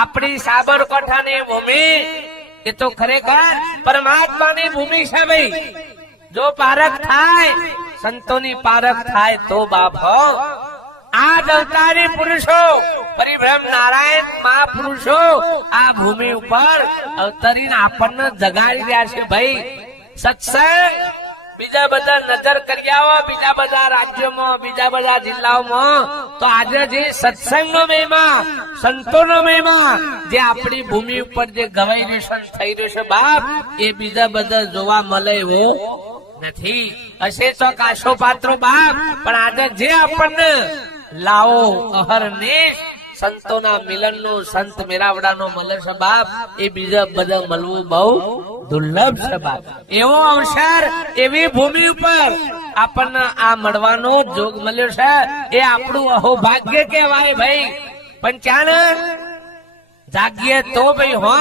આપણી સાબરકાંઠાની ભૂમિ એ તો ખરેખર પરમાત્માની ભૂમિ છે ભાઈ. જો પારખ થાય, સંતોની પારખ થાય તો બાપ હો. આ અવતારી પુરુષો, પરિભ્રમ નારાયણ મહાપુરુષો આ ભૂમિ ઉપર અવતરીને આપણને જગાડી રહ્યા છે ભાઈ. સત્સંગ બીજા બધા નજર કરી આવો, બીજા બધા રાજ્યોમાં, બીજા બધા જિલ્લાઓમાં, તો આજે જે સત્સંગનો મહિમા, સંતોનો મહિમા જે આપણી ભૂમિ ઉપર જે ગવાઈ રહ્યું થઈ રહ્યું છે બાપ, એ બીજા બધા જોવા મળે એવું નથી. હશે તો કાશો પાત્રો બાપ, પણ આજે જે આપણને લાવો અહર્નિશ સંતોના મિલનનો, સંત મેળાવડાનો મળે છે બાપ, એ બીજા બધા મળવું બહુ દુર્લભ છે બાપ. એવો અવસર, એવી ભૂમિ ઉપર આપણને આ મળવાનો જોગ મળ્યો છે, એ આપણું અહોભાગ્ય કહેવાય ભાઈ. પણ ચાને જાગીએ તો ભાઈ હો